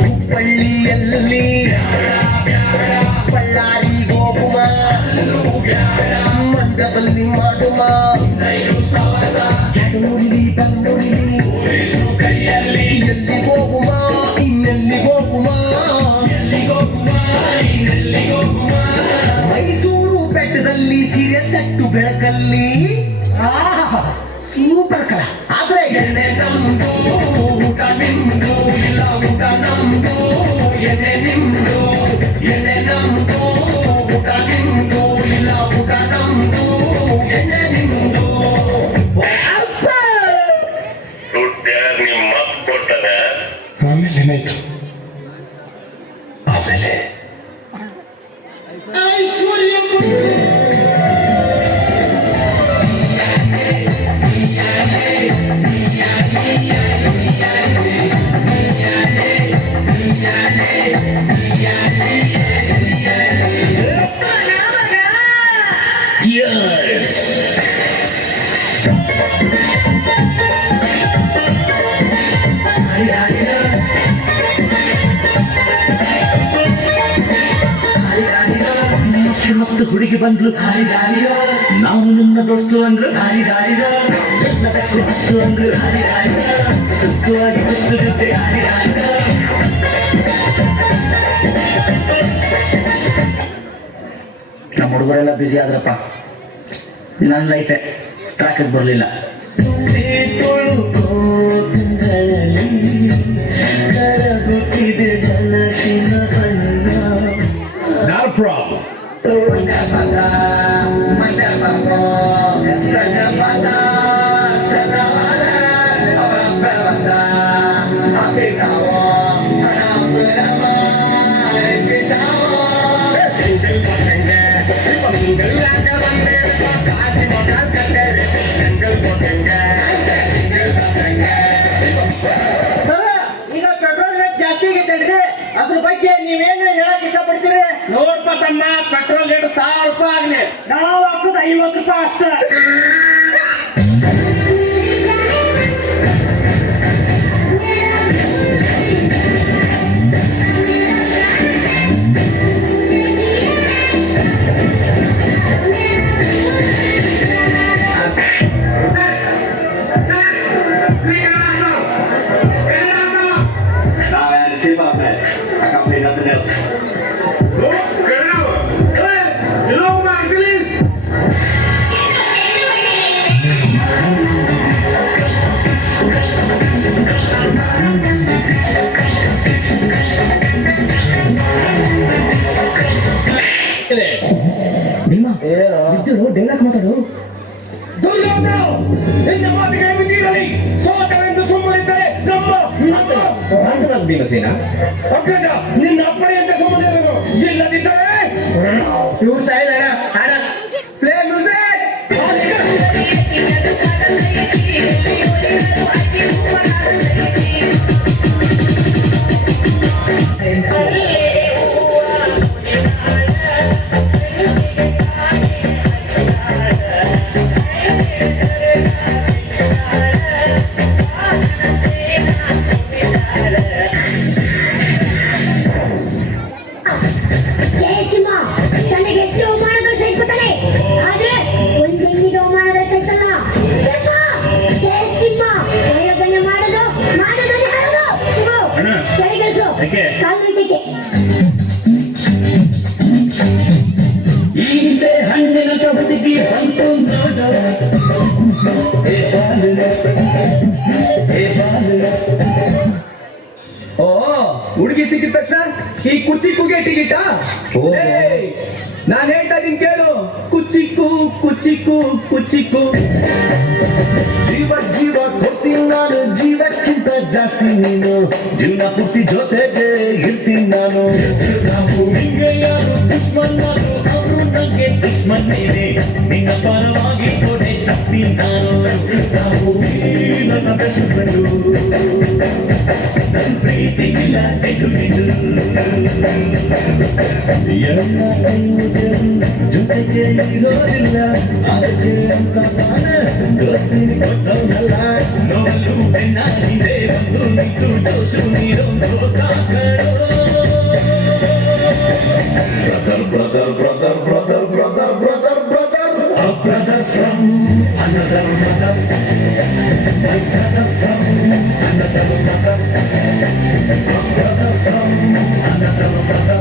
ಹುಬ್ಬಳ್ಳಿಯಲ್ಲಿ ಬಳ್ಳಾರಿ ಹೋಗುಮ ಮಂಡಪಲ್ಲಿ ಮಾಡುಮ ಜಡೂರಿಲಿ ಬೆಂಗಳೂರಿಲಿ ಎಲ್ಲಿ ಹೋಗುಮ ಇನ್ನೆಲ್ಲಿ ಹೋಗುಮ ಮೈಸೂರು ಬೆಟ್ಟದಲ್ಲಿ ಸೀರೆ ಚಟ್ಟು ಬೆಳಕಲ್ಲಿ ಸೂಪರ್ ಕಲ ಆದ್ರೆ ಎಣ್ಣೆ ನಮ್ದು ಊಟ ನಿಮ್ದು ಇಲ್ಲ ಊಟ ನಮ್ದು ಎಣ್ಣೆ ನಿಮ್ದು ಎಣ್ಣೆ ನಮ್ದು ಊಟ ನಿಮ್ದು ಇಲ್ಲ ಊಟ ನಮ್ದು ಎಣ್ಣೆ ನಿಮ್ದು ನಿಮ್ಮ ಕೊಟ್ಟದ ಆಮೇಲೆ ಏನಾಯ್ತು ಆಮೇಲೆ ಐಶ್ವರ್ಯ ಮಸ್ತ್ ಹುಡುಗಿ ಬಂದ್ಲು ನಾನು ನಿನ್ನ ದೋಸ್ತು ಅಂದ್ರು ಮಸ್ತು ಅಂದ್ರು ಸುತ್ತುವಾಗಿ ಕುಸ್ತುತ್ತೆ ನಮ್ಮ ಹುಡುಗರೆಲ್ಲ ಬ್ಯುಸಿ ಆದ್ರಪ್ಪ ನನ್ನ ಲೈಫೇ ಟ್ರಾಕಿಗೆ ಬರಲಿಲ್ಲ Not a problem. ಅದ್ರ ಬಗ್ಗೆ ನೀವೇನು ಹೇಳಕ್ ಇಷ್ಟಪಡ್ತೀರಿ? ನೋಡ್ಪ ತಮ್ಮ, ಪೆಟ್ರೋಲ್ ರೇಟ್ 1000 ರೂಪಾಯಿ ಆಗ್ಲಿ, ನಾವು ಹಾಕೋದು 50 ರೂಪಾಯಿ ಅಷ್ಟೇ. ಡೈಲಾಗ್ ಮಾತಾಡು. ಸೋತವೆಂದು ಸುಮ್ಮನಿದ್ದರೆ ನಿನ್ನ ಅಪ್ಪಣೆ ಅಂತ ಸುಮ್ಮನೆ ಇಲ್ಲದಿದ್ದರೆ ಇವ್ರು ಸಾಯಿಲ್ಲ ಹಾಡ ಪ್ಲೇ ಮ್ಯೂಸಿಕ್. ತನಗೆ ಎಷ್ಟು ಅವಮಾನಗಳು ಸಹಿಸುತ್ತಾನೆ. ಓ ಹುಡುಗಿ ಸಿಕ್ಕಿದ ತಕ್ಷಣ ಈ ಕುಚ್ಚಿಕ್ಕುಗೆ ಟಿಕೆಟ ಓ. ನಾನ್ ಹೇಳ್ತಾ ಇದೀನಿ ಕೇಳು, ಕುಚ್ಚಿಕ್ಕು ಕುಚ್ಚಿಕ್ಕು ಕುಚ್ಚಿಕ್ಕು. ಜೀವ ಜೀವ ಕೊಡ್ತೀನಿ ನಾನು, ಜೀವಕ್ಕಿಂತ ಜಾಸ್ತಿ ನೀನು, ಜೀವನ ಪೂರ್ತಿ ಜೊತೆಗೆ ಇರ್ತೀನಿ ನಾನು. ನಿಂಗೆ ಯಾರು ದುಶ್ಮನ್ನರು, ಅವರು ನಂಗೆ ದುಶ್ಮನ್ನೇನೆ, ನಿನ್ನ ಪರವಾಗಿ ಕೊಡೆ ತಪ್ಪಿ ನಾನು. ನಾವು ನನ್ನ ಬೆಸ್ಟ್ ಫ್ರೆಂಡು, ನನ್ನ ಪ್ರೀತಿಗಿಲ್ಲ ತೆಗೆದು ಎಲ್ಲ ಕೈ ಮುಗಿಯಲು ಜೊತೆಗೆ ಇರೋದಿಲ್ಲ, ಅದಕ್ಕೆ ಅಂತ ತಾನೇ ದೋಸ್ತಿನಿ ಕೊಟ್ಟವನಲ್ಲ. ನೋಡಲು ಬೆನ್ನ ಹಿಂದೆ ಒಂದು ನಿಂತು ಜೋಶು ನೀಡೋ ದೋಸ್ತ ಕಣೋ. Brother, brother, brother, brother, brother, brother, brother, a brother from another mother, my brother from another mother, a brother from another mother.